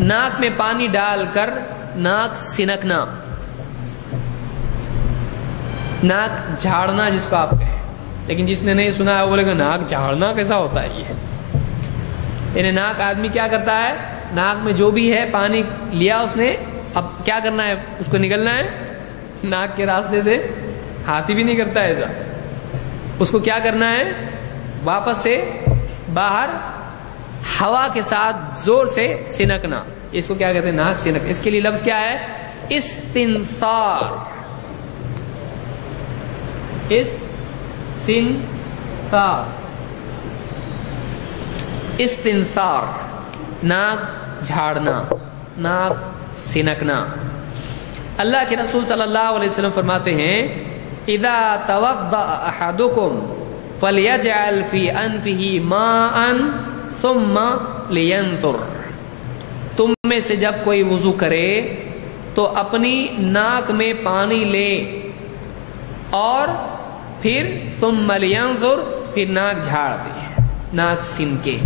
ناک میں پانی ڈال کر ناک سنکنا، ناک جھاڑنا جس کو آپ کہیں، لیکن جس نے نہیں سنا ہے وہ بولے گا ناک جھاڑنا کیسا ہوتا ہے یہ؟ یعنی ناک آدمی کیا کرتا ہے، ناک میں جو بھی ہے پانی لیا اس نے، اب کیا کرنا ہے، اس کو نگلنا ہے ناک کے راستے سے، ہاتھی بھی نہیں کرتا ایسا، اس کو کیا کرنا ہے، واپس سے باہر ہوا کے ساتھ زور سے سنکنا، اس کو کیا کہتے ہیں، ناک سنک۔ اس کے لیے لفظ کیا ہے، استنثار، استنثار، استنثار، ناک جھاڑنا، ناک سنکنا۔ اللہ کے رسول صلی اللہ علیہ وسلم فرماتے ہیں اذا توضأ احدکم فلیجعل فی انفہ ماء ثم لینثر، تم میں سے جب کوئی وضو کرے تو اپنی ناک میں پانی لے اور پھر ثم لینثر، پھر ناک جھاڑ دے، ناک سن کے۔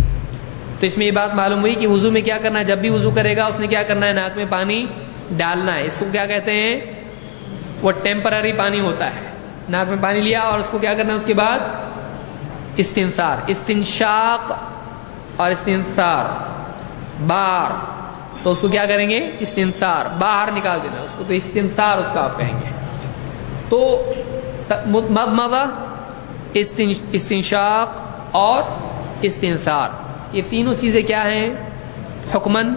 تو اس میں یہ بات معلوم ہوئی کہ وضو میں کیا کرنا ہے، جب بھی وضو کرے گا اس نے کیا کرنا ہے، ناک میں پانی ڈالنا ہے۔ اس کو کیا کہتے ہیں، وہ ٹیمپرری پانی ہوتا ہے، ناک میں پانی لیا اور اس کو کیا کرنا ہے، اس کے بعد استنثار، استنشاق اور استنثار باہر، تو اس کو کیا کریں گے، استنثار باہر نکال دینا اس کو، تو استنثار اس کا آپ کہیں گے۔ تو مضمضہ، استنشاق اور استنثار، یہ تینوں چیزیں کیا ہیں، حکماً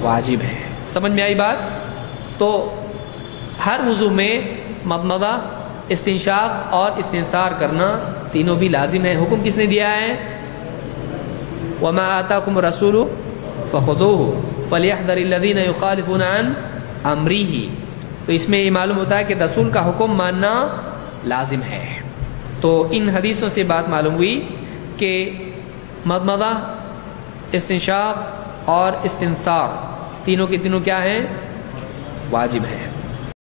واجب ہے۔ سمجھ میں آئی بات؟ تو ہر وضو میں مضمضہ، استنشاق اور استنثار کرنا تینوں بھی لازم ہے۔ حکم کس نے دیا ہے، وما آتاکم الرسول فخذوہ فلیحذر الذین یخالفون عن امرہ، تو اس میں یہ معلوم ہوتا ہے کہ رسول کا حکم ماننا لازم ہے۔ تو ان حدیثوں سے بات معلوم ہوئی کہ مضمضہ، استنشاق اور استنثار تینوں کے تینوں کیا ہیں، واجب ہیں۔